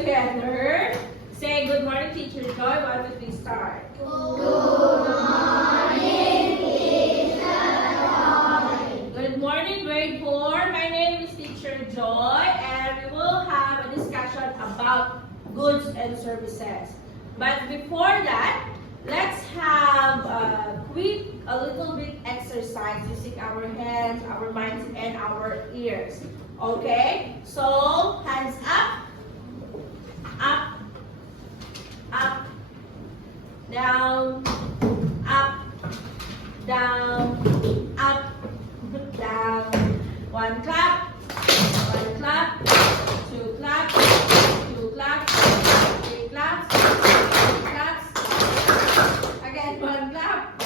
together. Say good morning, Teacher Joy. 1, 2, 3, start. Good morning, grade 4. My name is Teacher Joy, and we will have a discussion about goods and services. But before that, let's have a little bit exercise using our hands, our minds, and our ears. Okay? So, hands up, up, up, down, up, down, up, down. One clap, two clap, two claps, three claps, four claps. Again, one clap,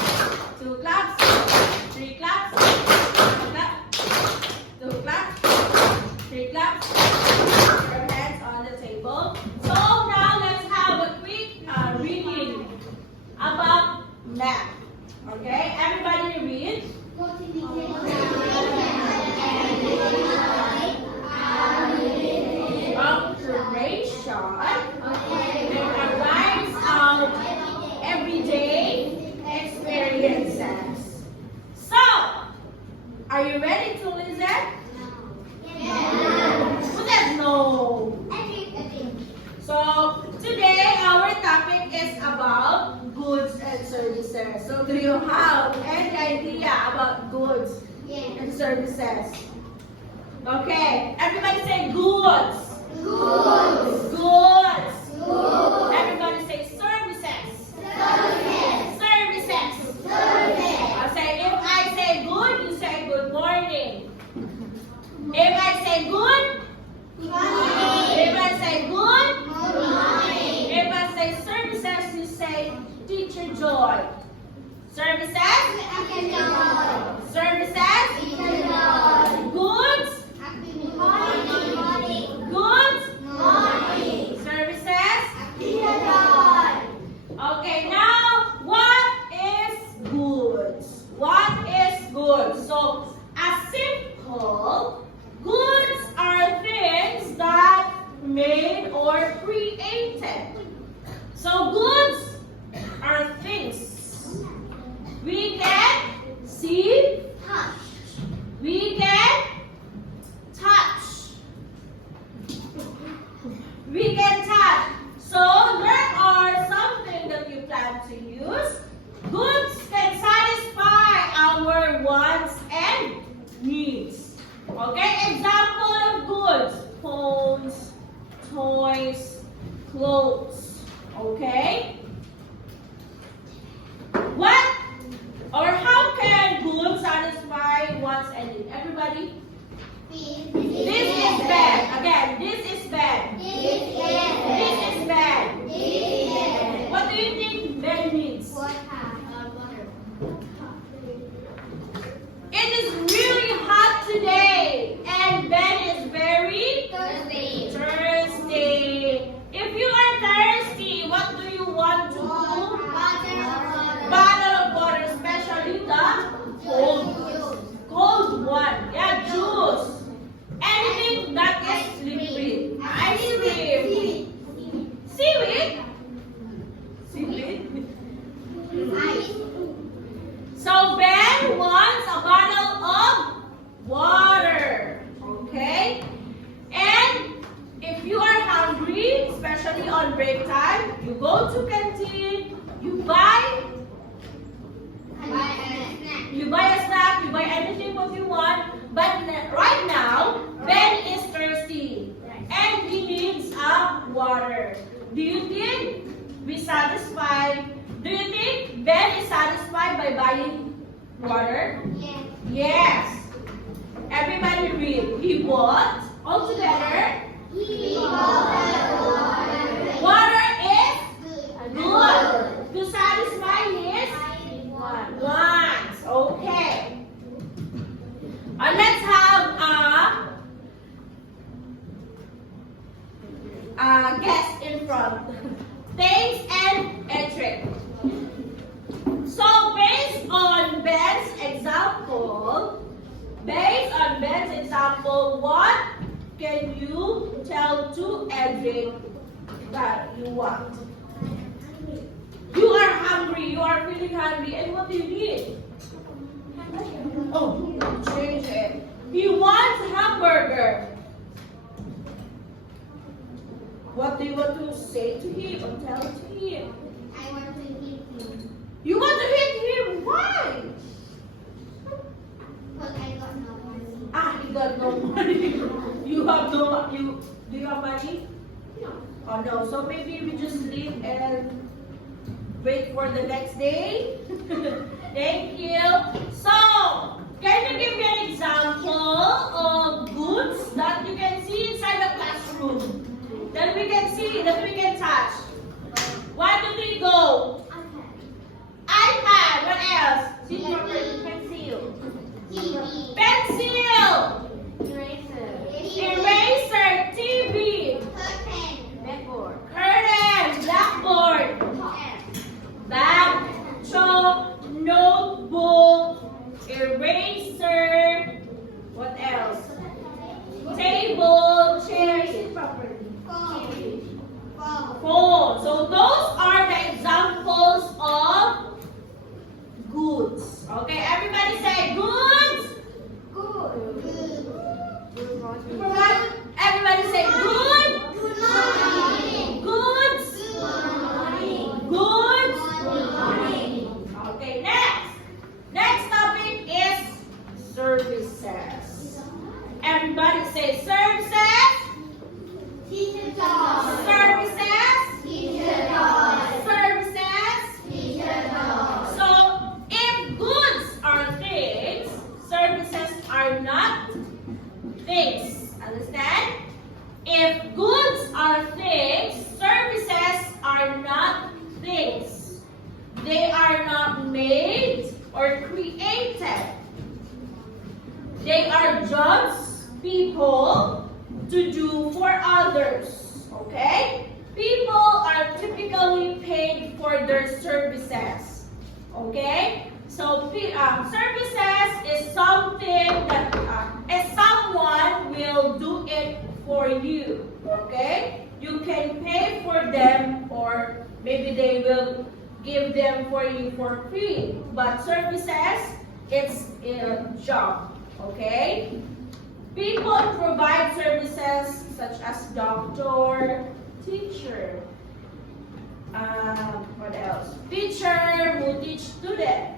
two claps, three claps, one clap, two claps, three claps. Your hands on the table. So now let's have a quick reading about math. Okay, everybody read. Observation that arrives out everyday experiences. So, are you ready to listen? Who says no? So, today our topic is about goods and services. So, do you have any idea about goods and services? Okay, everybody say goods. Goods. Everybody say services. Services. I'll say, if I say good, you say good morning. If I say good, if I say good, if I say services, you say Teacher Joy. Services. Services. Goods. Goods. Services. Okay, now what is goods? What is goods? So, a simple goods are things that made or created. So, goods are things we can see, we can touch. We can touch. So there are something that you plan to use. Goods can satisfy our wants and needs. Okay, example of goods: phones, toys, clothes. Okay? What or how can goods satisfy wants and needs? Everybody? This is bed. Again, this is bed. This is bed. What do you think bed needs? It is really hot today, and bed is very thirsty. If you are thirsty, what do you want to do? Bottle of water, especially the cold one. Yeah, juice. Anything that is liquid. Ice cream. Seaweed. So Ben wants a bottle of water. Okay? And if you are hungry, especially on break time, you go to canteen, you buy a snack, you buy anything what you want. But right now, Ben is thirsty and he needs water. Do you think Ben is satisfied by buying water? Yes. Everybody read. He bought all together. Water is good to satisfy his wants. Okay. Let's have a guest in front. Thanks and Edric. So based on Ben's example, what can you tell to Edric that you want? You are hungry. You are feeling hungry. And what do you need? Oh, change it. He wants hamburger. What do you want to say to him or tell to him? I want to hit him. You want to hit him? Why? Because I got no money. Ah, you got no money. You have no. Do you have money? No. Oh no. So maybe we just leave and wait for the next day. Thank you. So, can you give me an example of goods that you can see inside the classroom? That we can see, that we can touch. 1, 2, 3, go. iPad. What else? See properly. Pencil. TV. Pencil. Eraser. TV. Curtain. Curtain. Blackboard. Bag. Chalk. Notebook. Eraser. What else? Table. Chair. Sit properly. Phone. So those are the examples of goods. Okay, everybody say goods. Everybody say good. Goods. Goods. Okay, next. Next topic is services. Everybody say services. Services. Services. So, if goods are things, services are not things. Understand? If goods are things, services are not things. They are not made or created. They are jobs people to do for others. Okay? People are typically paid for their services. Okay? So, services is something that someone will do it for you. Okay? You can pay for them, or maybe they will give them for you for free. But services, it's a job. Okay? People provide services such as doctor, teacher, what else? Teacher who teach student.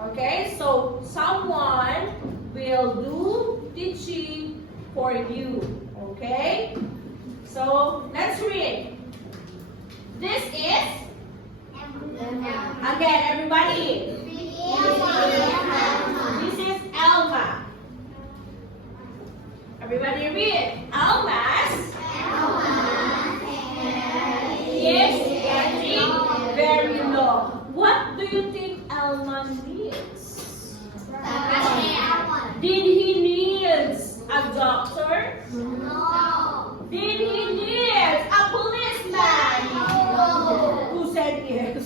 Okay, so someone will do teaching for you. Okay, so let's read. This is again, everybody. This is Elma. Everybody read. Elma's is getting very long. What do you think Elma needs? Did he need a doctor? No. Did he need a policeman? Who said yes?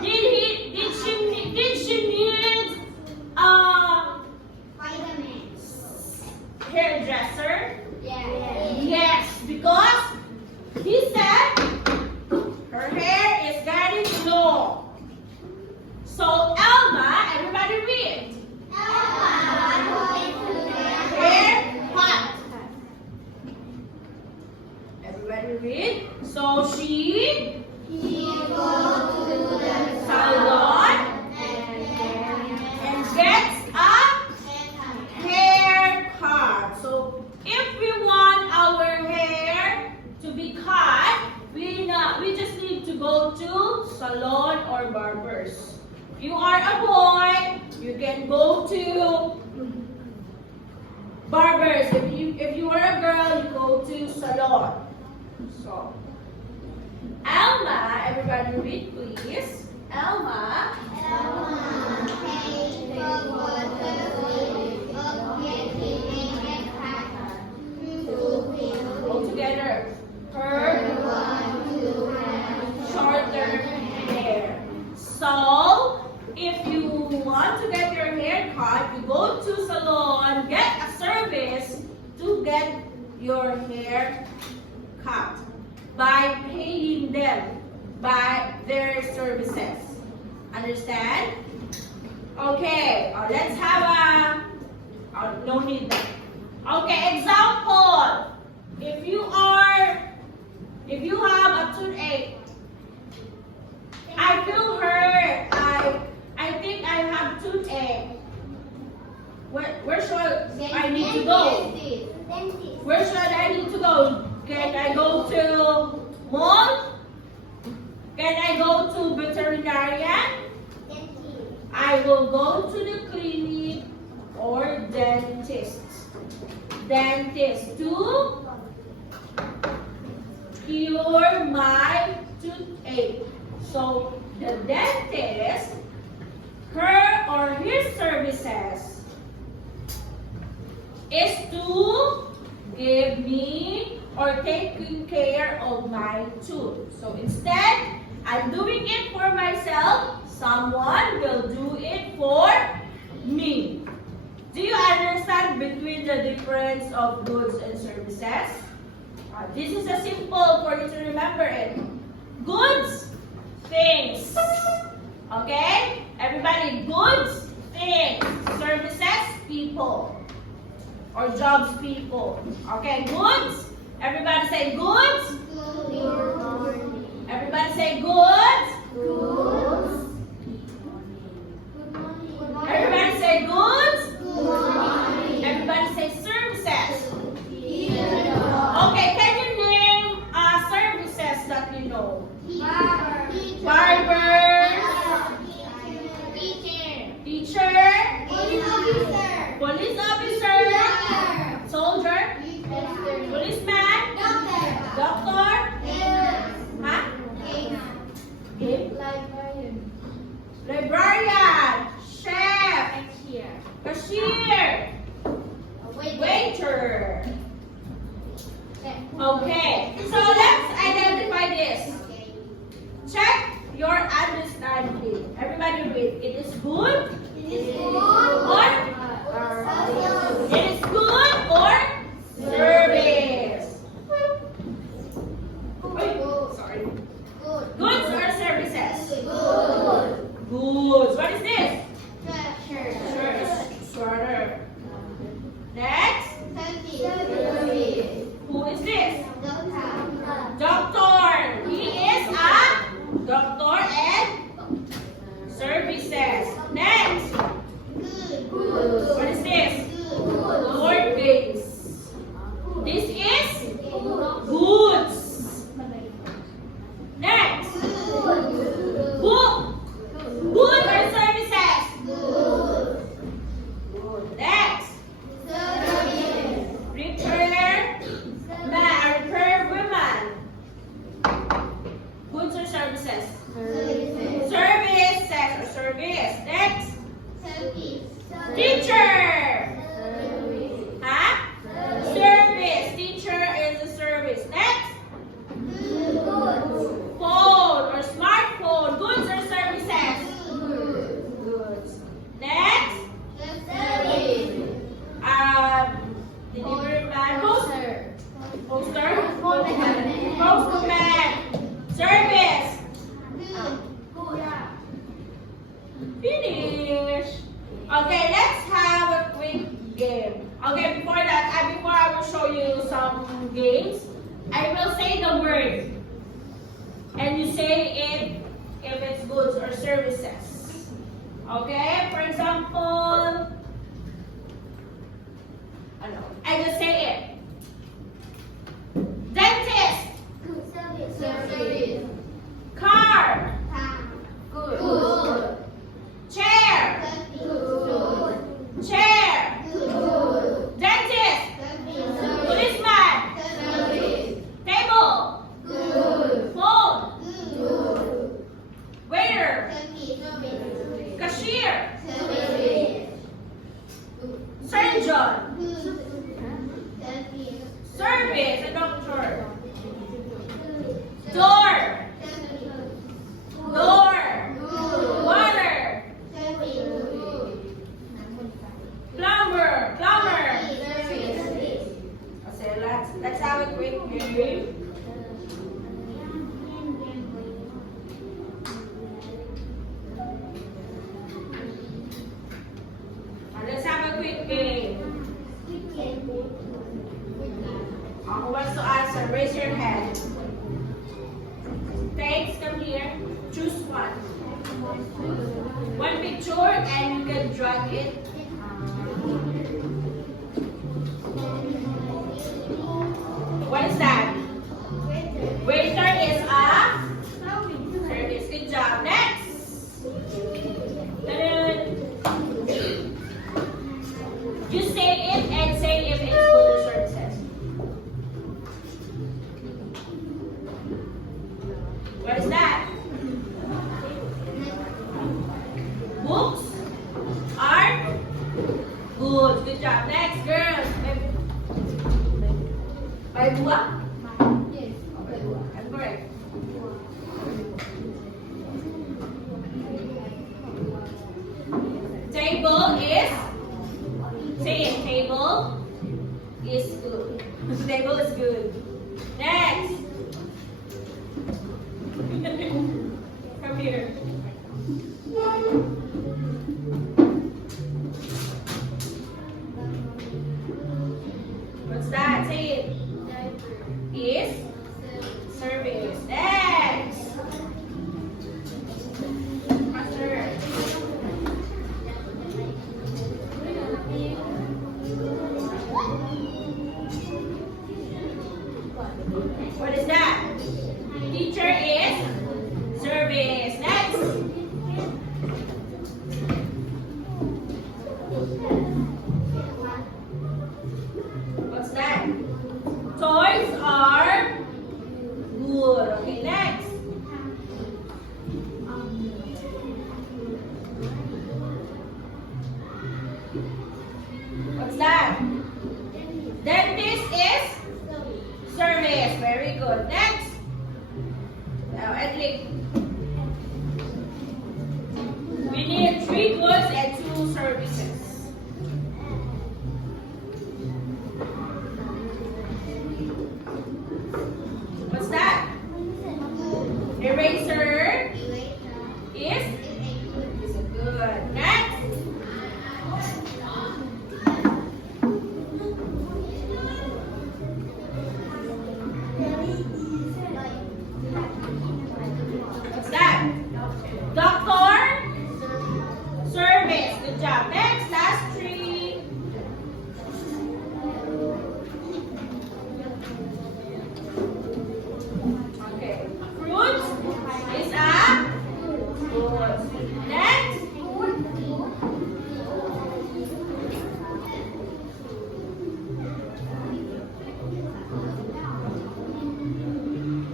Did she need a hairdresser? Yes, because he said her hair is getting long. So Elma, everybody read. Hair cut. Everybody read. So she salon and gets a haircut. So if we want our hair to be cut, we just need to go to salon or barbers. If you are a boy, you can go to barbers. If you are a girl, you go to salon. So Elma, everybody read please. Elma go together. Her shorter hair. So, if you want to get your hair cut, you go to salon, get a service to get your hair cut. by paying them by their services. Understand? Okay, let's have a, no need that. Okay, example. If you have a toothache, I feel hurt. I think I have toothache. Where should I need to go? Where should I need to go? Can I go to mall? Can I go to veterinarian? I will go to the clinic or dentist. Dentist to cure my toothache. So the dentist, her or his services is to give me or taking care of my tooth. So instead, I'm doing it for myself. Someone will do it for me. Do you understand between the difference of goods and services? This is a simple for you to remember it. Goods, things. Okay? Everybody, goods, things. Services, people. Or jobs, people. Okay, goods. Everybody say goods. Everybody say goods. Everybody say goods. Everybody say services. Okay, can you name services that you know? Barbers. Teacher. Police officer. Soldier. Policeman. Doctor. Huh? Librarian. Chef. Cashier. Waiter. Okay, so let's identify this. Check your understanding. Everybody read. It is good. Or it is good or service. Sorry. Goods or services? Goods. What is this? Sweater. Next. Who is this? Doctor. He is a doctor and services. Next. What is this? Workplace. This is goods. Next. Book. Good or services? Next. Repair women. Goods or services? Services or service. Next. Teacher. Huh? Service. Teacher is a service. Next. Phone or smartphone. Goods or services? Goods. Next. Delivery man. Poster. Postman. Service. Finish. Okay, let's have a quick game. Okay, before I will show you some games, I will say the word. And you say it if it's goods or services. Okay, for example, I just say it. Dentist. Car. Good. Chair. Dentist. Policeman. Table. Phone. Waiter. Cashier. Surgeon. Service. A doctor. Door. Water. Plumber. Okay, let's have a quick game. raise your hand. Thanks, come here. Choose one. One picture and you can drag it. What is that? Waiter is a service. Good job. Next. Ta-da. You say it and say if it's good or services. What is that? Books are good. Good job. Next, girls. May buwak? Yes. Okay, buwak. I'm correct. Table is, say it, table is good. Table is good. Next. Come here. What's that? Say it. Is service. Next. Faster. What is that? Teacher is service. Next. What's that? Toys are good. Okay, next. What's that? Dentist is service. Very good. Next. Now, Edley. We need 3 goods and 2 services. What's that? Eraser is good. Next. What's that? Doctor service. Good job. Next, last 3. Okay. Fruits is a good. Next.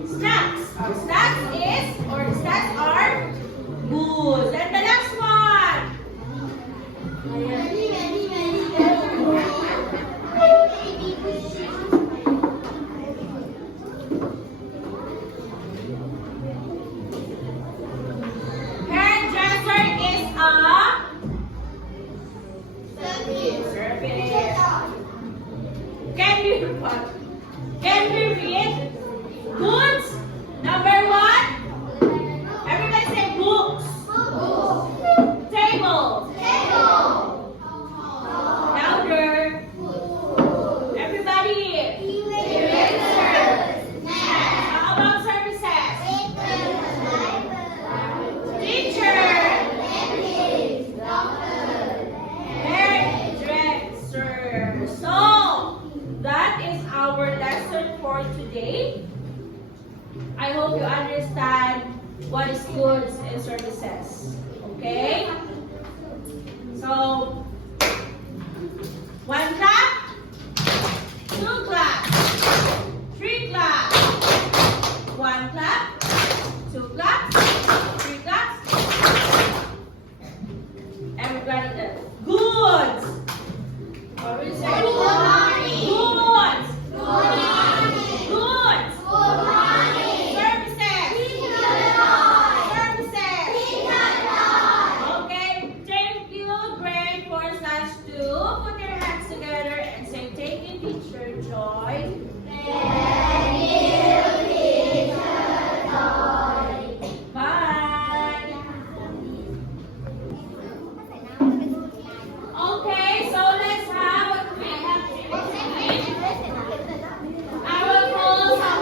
Snacks. Snacks is, or snacks are good. And the last one. Hairdresser is a service. Can you read? Goods. Number 1. Everybody say books. Table. Louder. Everybody. How about services? Teacher. Hairdresser. So, that is our lesson for today. I hope you understand what is goods and services. Okay? So, 1 clap, 2 clap, 3 clap, 1 clap, 2 clap, 3 claps. Everybody does. Goods. What will you say? Goods. Goods. Okay, thank you, grade 4/2. Put your hands together and say, thank you, teacher Joy. Bye. Okay, so let's have a quick. I will call some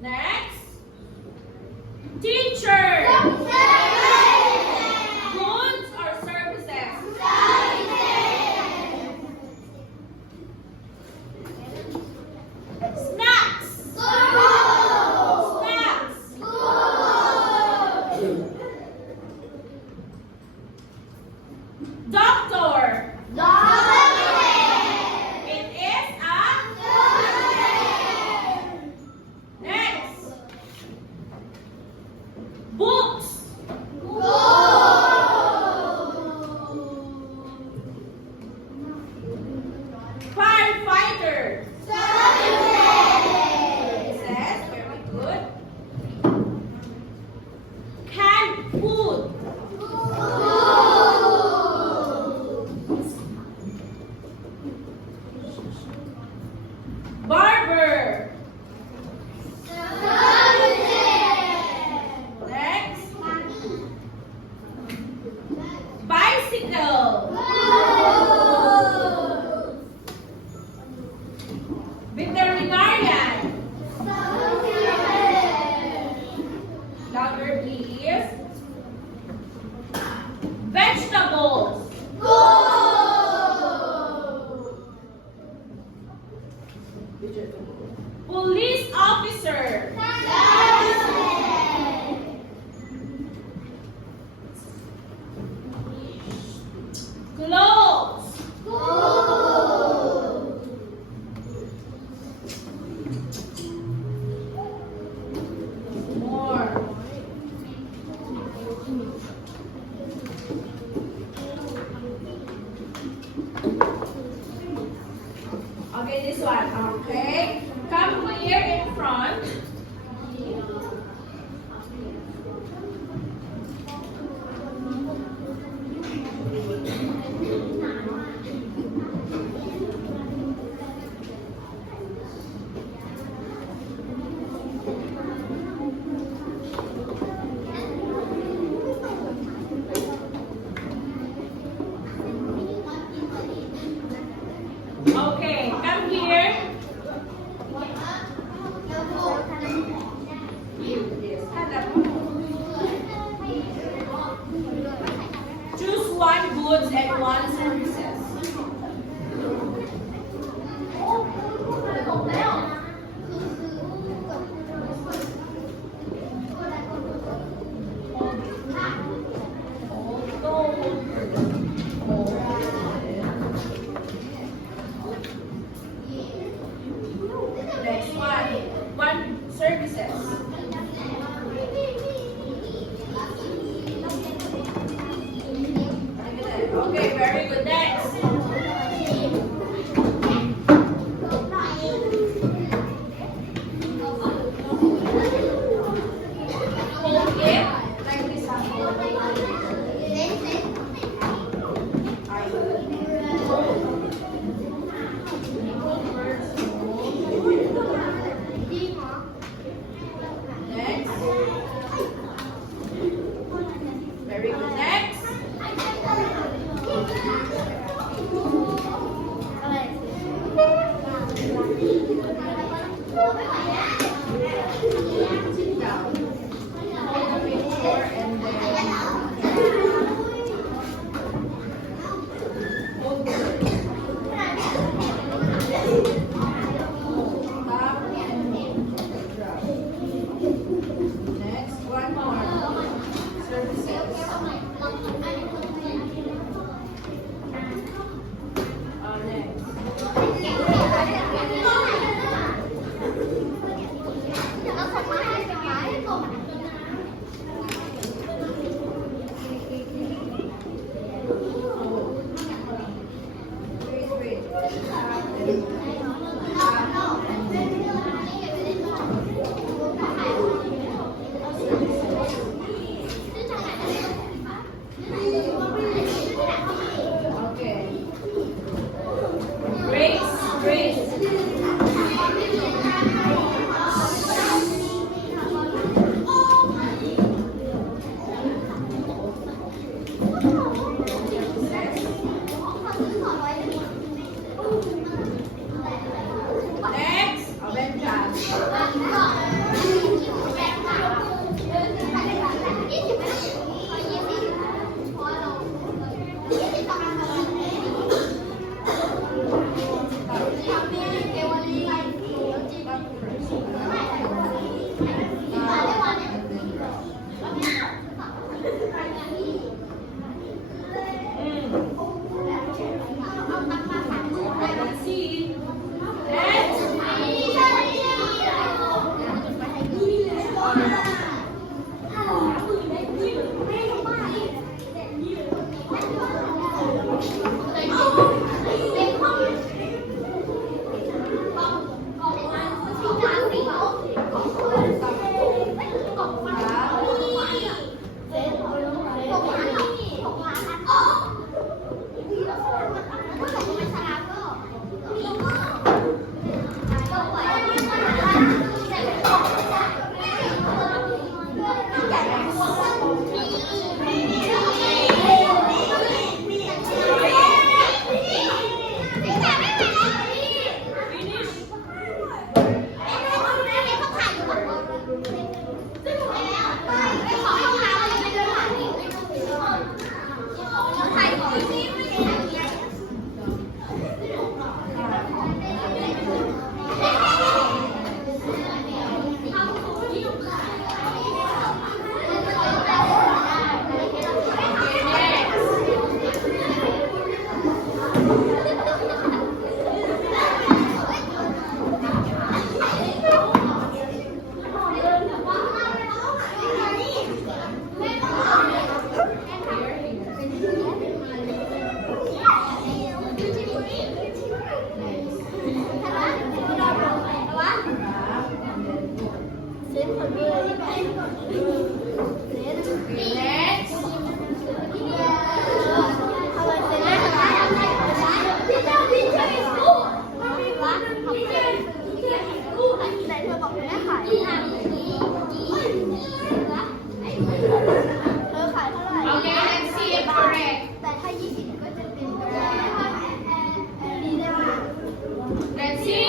Next. Teacher. Goods or services? Snacks. Snacks. Doctor. It is a next. Books. Firefighter. Services. Very good. Canned food. Barber. Next. Bicycle. Veterinarian. Louder, please. Vegetables. Police officer. Clothes. More. Okay, this one. Okay. Come here in front. Okay, come here. Choose one goods and one services. Next one services. Okay, very good. Next. Hold it like this. Next. Very good. Next. Next. Okay, let's see if correct. แต่ถ้า20ก็จะเป็น Let's see.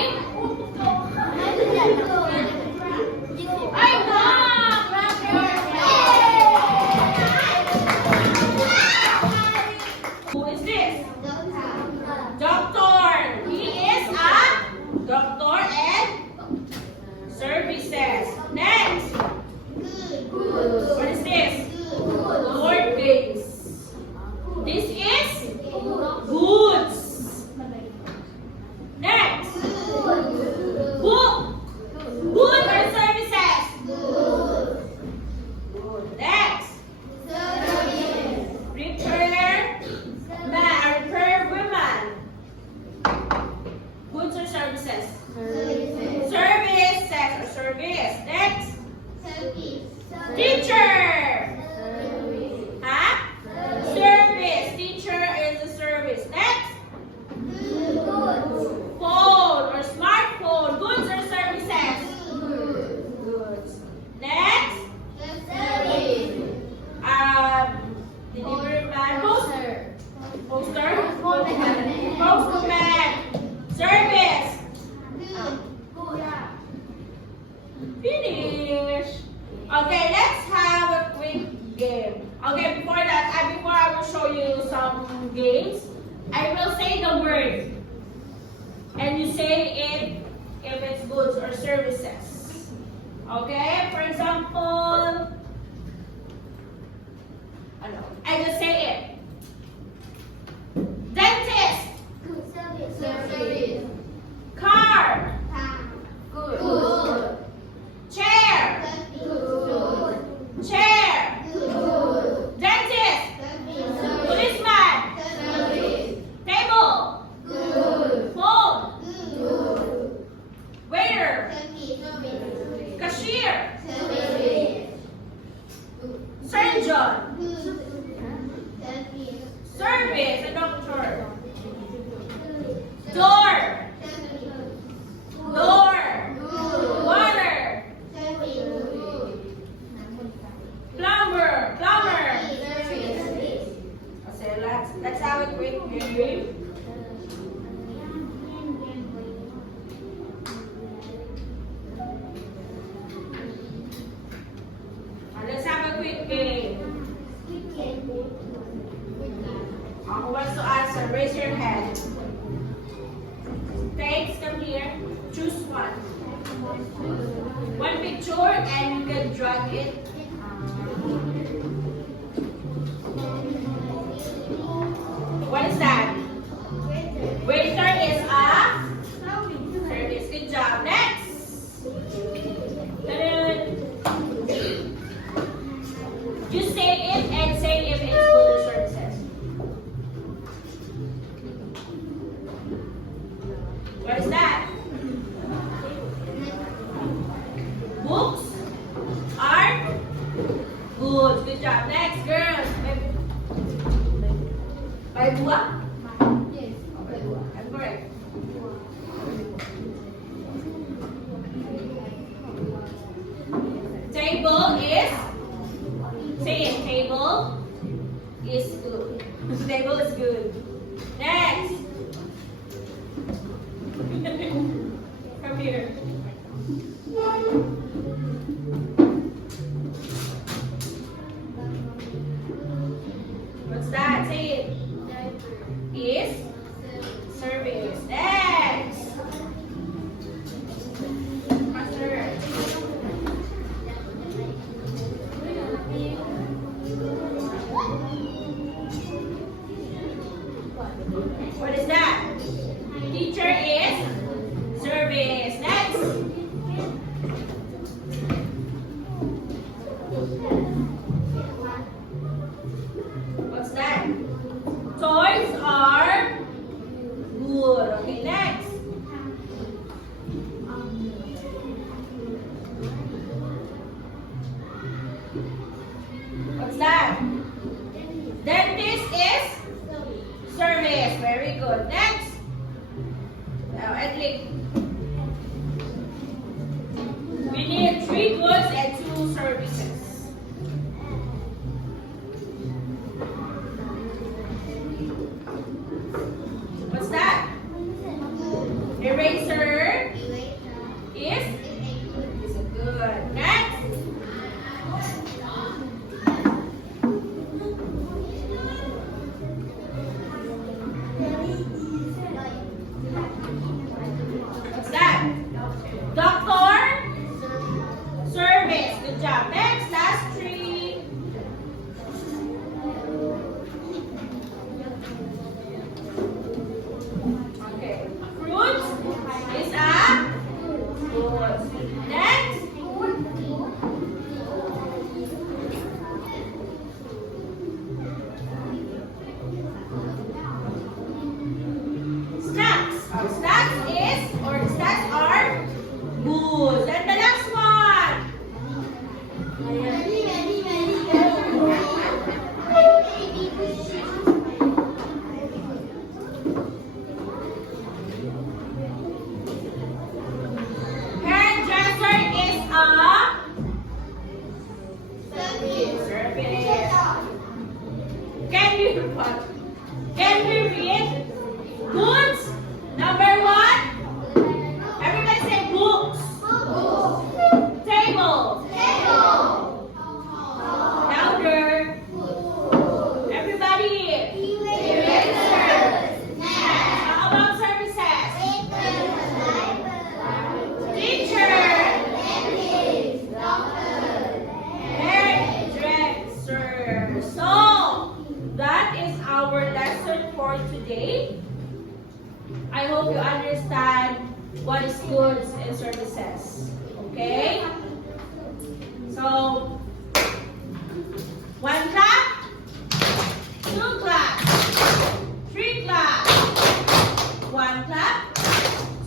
ไม่เป็นใหญ่แบบ20 I won. Clap your hands. Who is this? Doctor. He is a doctor and services. Next. What is this? Lord things. This is goods. Next. Book. Goods or services? Next. Repair man or repair woman. Goods or services? Services or service. Next. Teacher. Huh? Service. Teacher is a service. Next. Phone or smartphone. Goods or services? Goods. Next. Delivery man. Poster. Poster. Postman. Service. Finish. Okay, let's have a quick game. Okay, before I will show you some games, I will say the word. And you say it if it's goods or services. Okay, for example, I just say it. Dentist. Car. Chair. Chair. Dentist. Policeman. Table. Phone. Waiter. Cashier. Surgeon. Service. A doctor. Door. Door. Water. Plumber. Plumber. Okay, let's have a quick game. Let's have a quick game. Who wants to answer? Raise your hand. Thanks, come here. Choose one. One picture and you can drag it. What is that? Waiter is a service. Good job. Next. Ta-da. You say it and say if it's good or services. What is that? Books are good. Good job. Next, girls. By buah? Yes. By buah. I'm correct. Table is. Say it. Table is good. Table is good. Next. Come here. What's that? Say it. Is service. Next. Master. What is that? Dentist is service. Very good. Next. Now, Edric. We need 3 goods and 2 services. What's that? Eraser is good. Next. What's that? Doctor? Service. Good job. Next, last 3. Okay. Fruits is a good. Next. Snacks. Snacks is, or snacks are good. And the next one. Hairdresser is a service. Can we read? Goods. Number 1. Everybody say books. Table. Louder. Everybody. How about services? Teacher. Hairdresser. So, that is our lesson for today. I hope you understand what is goods and services. Okay? So, 1 clap, 2 clap, 3 clap, 1 clap,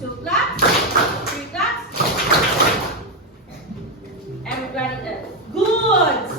2 claps, 3 claps. Everybody does. Goods.